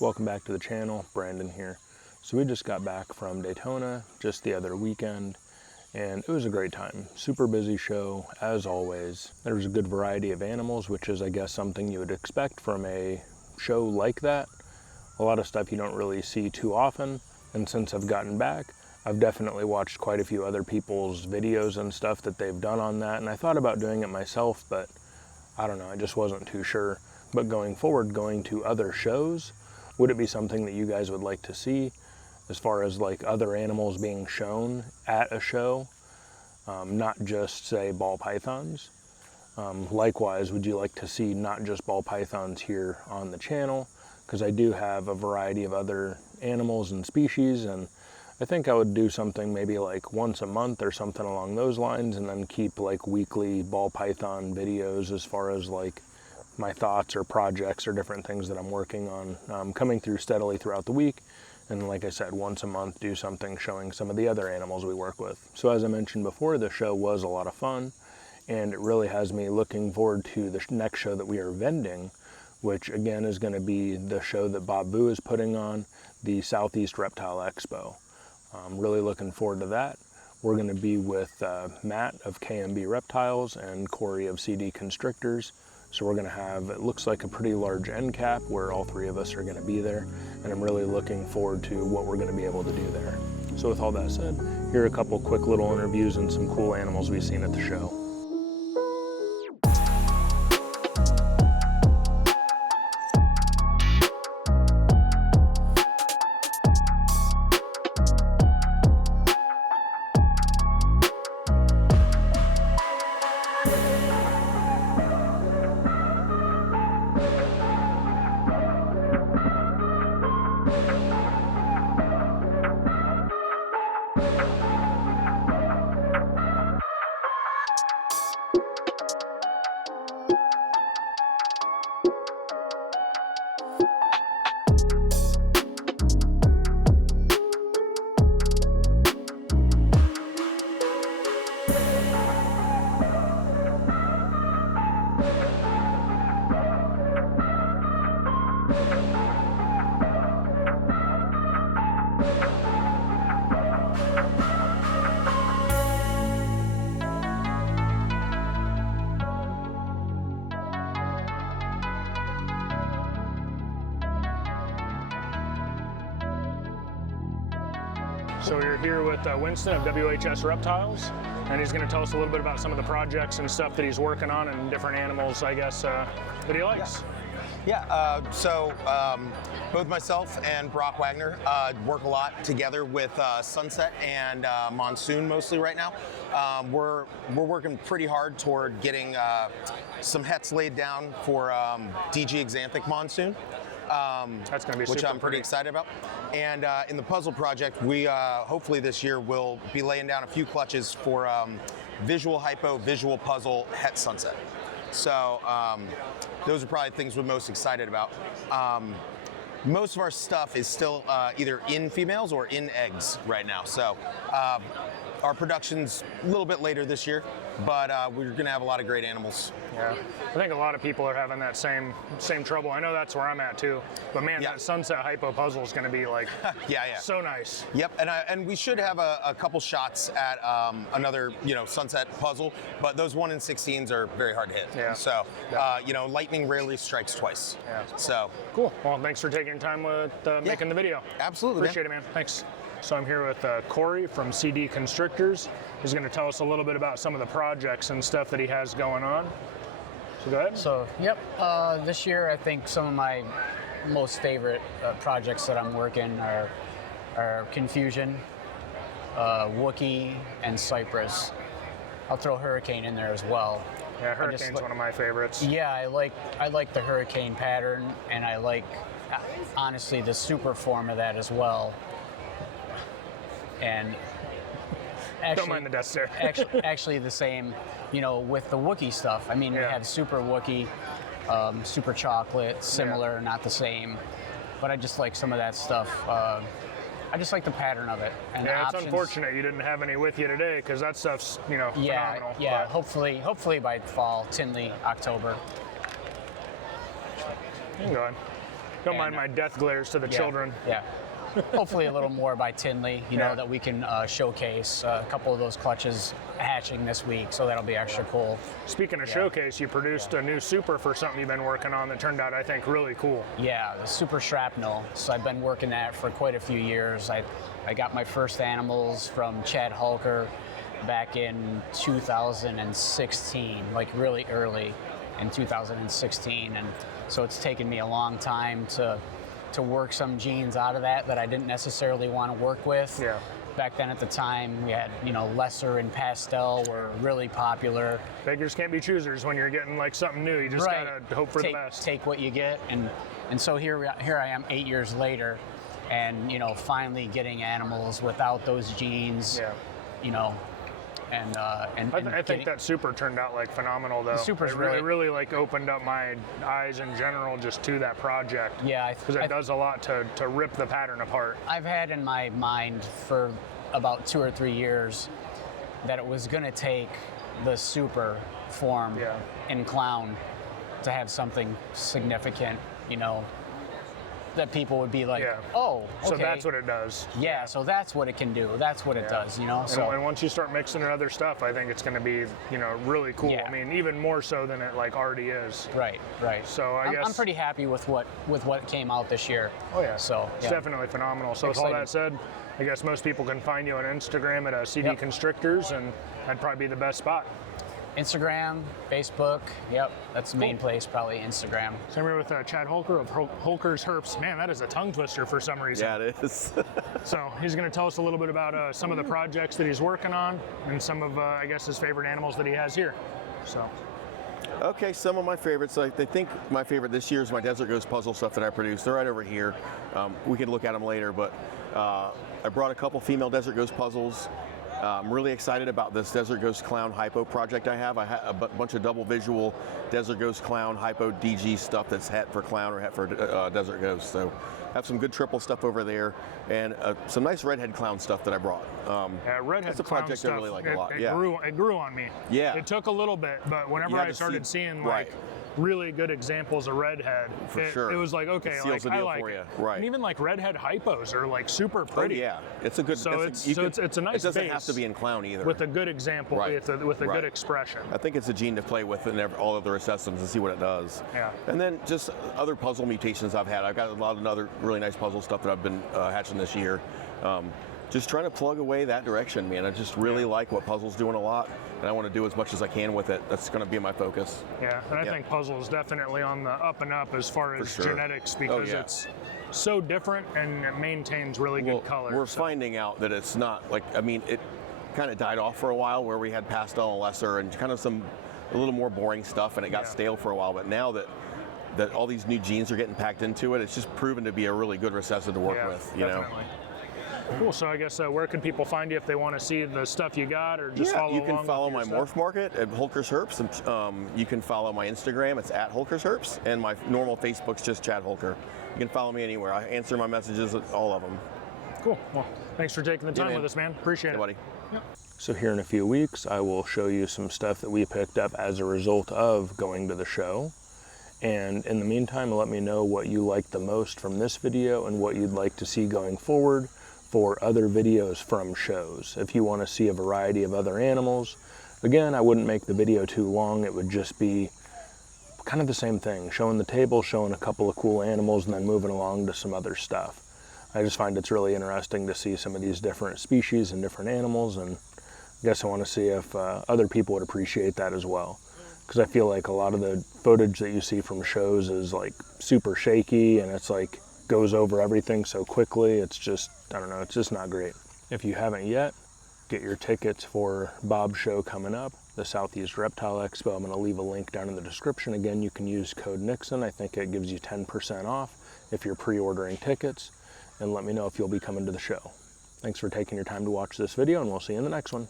Welcome back to the channel. Brandon here. So we just got back from Daytona just the other weekend, and it was a great time. Super busy show as always. There was a good variety of animals, which is I guess something you would expect from a show like that. A lot of stuff you don't really see too often, and since I've gotten back, I've definitely watched quite a few other people's videos and stuff that they've done on that, and I thought about doing it myself, but I don't know, I just wasn't too sure. But going forward, going to other shows, would it be something that you guys would like to see as far as like other animals being shown at a show, not just say ball pythons? Likewise, would you like to see not just ball pythons here on the channel? Because I do have a variety of other animals and species, and I think I would do something maybe like once a month or something along those lines, and then keep like weekly ball python videos as far as like my thoughts or projects or different things that I'm working on coming through steadily throughout the week. And like I said, once a month do something showing some of the other animals we work with. So as I mentioned before, the show was a lot of fun, and it really has me looking forward to the next show that we are vending, which again is going to be the show that Bob Vu is putting on, the South East Reptile Expo. I'm really looking forward to that. We're going to be with Matt of KMB Reptiles and Corey of CD Constrictors. So we're going to have, it looks like a pretty large end cap where all three of us are going to be there, and I'm really looking forward to what we're going to be able to do there. So with all that said, here are a couple quick little interviews and some cool animals we've seen at the show. So we're here with Winston of WHS Reptiles, and he's going to tell us a little bit about some of the projects and stuff that he's working on and different animals, I guess, that he likes. So both myself and Brock Wagner work a lot together with Sunset and Monsoon mostly right now. We're working pretty hard toward getting some hets laid down for DG Exanthic Monsoon. That's going to be which I'm pretty excited about. And in the puzzle project, we hopefully this year will be laying down a few clutches for visual hypo, visual puzzle, het sunset. So those are probably things we're most excited about. Most of our stuff is still either in females or in eggs right now. So our production's a little bit later this year, but we're going to have a lot of great animals. Yeah, I think a lot of people are having that same trouble. I know that's where I'm at too. But man, that sunset hypo puzzle is going to be like so nice. Yep, and we should have a couple shots at another sunset puzzle, but those 1 in 16s are very hard to hit. Yeah. So lightning rarely strikes twice. Yeah. So cool. Well, thanks for taking your time with making the video. Absolutely. Appreciate it, man. Thanks. So I'm here with Corey from CD Constrictors. He's going to tell us a little bit about some of the projects and stuff that he has going on. So go ahead. So, this year I think some of my most favorite projects that I'm working are Confusion, Wookie, and Cypress. I'll throw Hurricane in there as well. Yeah, Hurricane's one of my favorites. Yeah, I like the Hurricane pattern, and I like, honestly, the super form of that as well. And actually, don't mind the dust there. actually the same, with the Wookie stuff. I mean, we have Super Wookie, Super Chocolate, similar, not the same. But I just like some of that stuff. I just like the pattern of it. And yeah, it's unfortunate you didn't have any with you today because that stuff's, phenomenal. Yeah, hopefully by fall, Tinley, October. You can go ahead. Don't mind my death glares to the children. Yeah. Hopefully a little more by Tinley, you know, that we can showcase a couple of those clutches hatching this week, so that'll be extra cool. Speaking of showcase, you produced a new super for something you've been working on that turned out, I think, really cool. Yeah, the super shrapnel. So I've been working that for quite a few years. I got my first animals from Chad Hulker back in 2016, like really early in 2016, and so it's taken me a long time to work some genes out of that I didn't necessarily want to work with. Yeah. Back then at the time, we had, you know, lesser and pastel were really popular. Beggars can't be choosers when you're getting like something new. You just gotta hope for the best. Take what you get, and so here I am 8 years later, and you know, finally getting animals without those genes. Yeah. You know, I think that super turned out like phenomenal though. Super's it really like opened up my eyes in general just to that project. Yeah, because it does a lot to rip the pattern apart. I've had in my mind for about 2 or 3 years that it was going to take the super form in clown to have something significant, you know, that people would be like, oh, okay. So that's what it does. Yeah, so that's what it can do. That's what it does, you know. So and once you start mixing in other stuff, I think it's going to be, you know, really cool. Yeah. I mean, even more so than it like already is. Right. So I guess I'm pretty happy with what came out this year. Oh yeah. So it's definitely phenomenal. So with all that said, I guess most people can find you on Instagram at CD Constrictors, and that'd probably be the best spot. Instagram, Facebook, that's the main place, probably Instagram. Same here with Chad Hulker of Hulker's Herps. Man, that is a tongue twister for some reason. Yeah, it is. So he's going to tell us a little bit about some of the projects that he's working on and some of, I guess, his favorite animals that he has here. So. Okay, some of my favorites. I think my favorite this year is my Desert Ghost puzzle stuff that I produced. They're right over here. We can look at them later, but I brought a couple female Desert Ghost puzzles. I'm really excited about this Desert Ghost Clown Hypo project I have. I have a bunch of double visual Desert Ghost Clown Hypo DG stuff that's het for clown or het for Desert Ghost. So I have some good triple stuff over there, and some nice redhead clown stuff that I brought. Redhead that's a clown project stuff, I really like a lot. It grew on me. Yeah. It took a little bit, but whenever I started seeing like really good examples of redhead, it was like, okay, like I like for it. You. Right. And even like redhead hypos are like super pretty. Oh yeah, it's a good. So it's a nice. It doesn't base have to be in clown either. With a good example, with a good expression. I think it's a gene to play with in all of the recessives and see what it does. Yeah. And then just other puzzle mutations I've had. I've got a lot of other really nice puzzle stuff that I've been hatching this year. Just trying to plug away that direction, man. I just really like what puzzle's doing a lot, and I want to do as much as I can with it. That's going to be my focus. Yeah, and I think puzzle is definitely on the up and up as far as genetics, because it's so different and it maintains really good color. We're finding out that it's not like, I mean, it kind of died off for a while where we had pastel and lesser and kind of a little more boring stuff, and it got stale for a while. But now that all these new genes are getting packed into it, it's just proven to be a really good recessive to work with. You know. Cool. So I guess where can people find you if they want to see the stuff you got, or just follow along? You can follow my stuff? Morph Market at Hulker's Herps, and you can follow my Instagram. It's at Hulker's Herps, and my normal Facebook's just Chad Hulker. You can follow me anywhere. I answer my messages, all of them. Cool. Well, thanks for taking the time with us, man. Appreciate it. Buddy. Yep. So here in a few weeks, I will show you some stuff that we picked up as a result of going to the show. And in the meantime, let me know what you liked the most from this video and what you'd like to see going forward for other videos from shows. If you want to see a variety of other animals, again, I wouldn't make the video too long. It would just be kind of the same thing, showing the table, showing a couple of cool animals, and then moving along to some other stuff. I just find it's really interesting to see some of these different species and different animals, and I guess I want to see if other people would appreciate that as well. Because I feel like a lot of the footage that you see from shows is like super shaky, and it's like goes over everything so quickly. It's just, I don't know, it's just not great. If you haven't yet, get your tickets for Bob's show coming up, the South East Reptile Expo. I'm going to leave a link down in the description. Again, you can use code Nixon. I think it gives you 10% off if you're pre-ordering tickets. And let me know if you'll be coming to the show. Thanks for taking your time to watch this video, and we'll see you in the next one.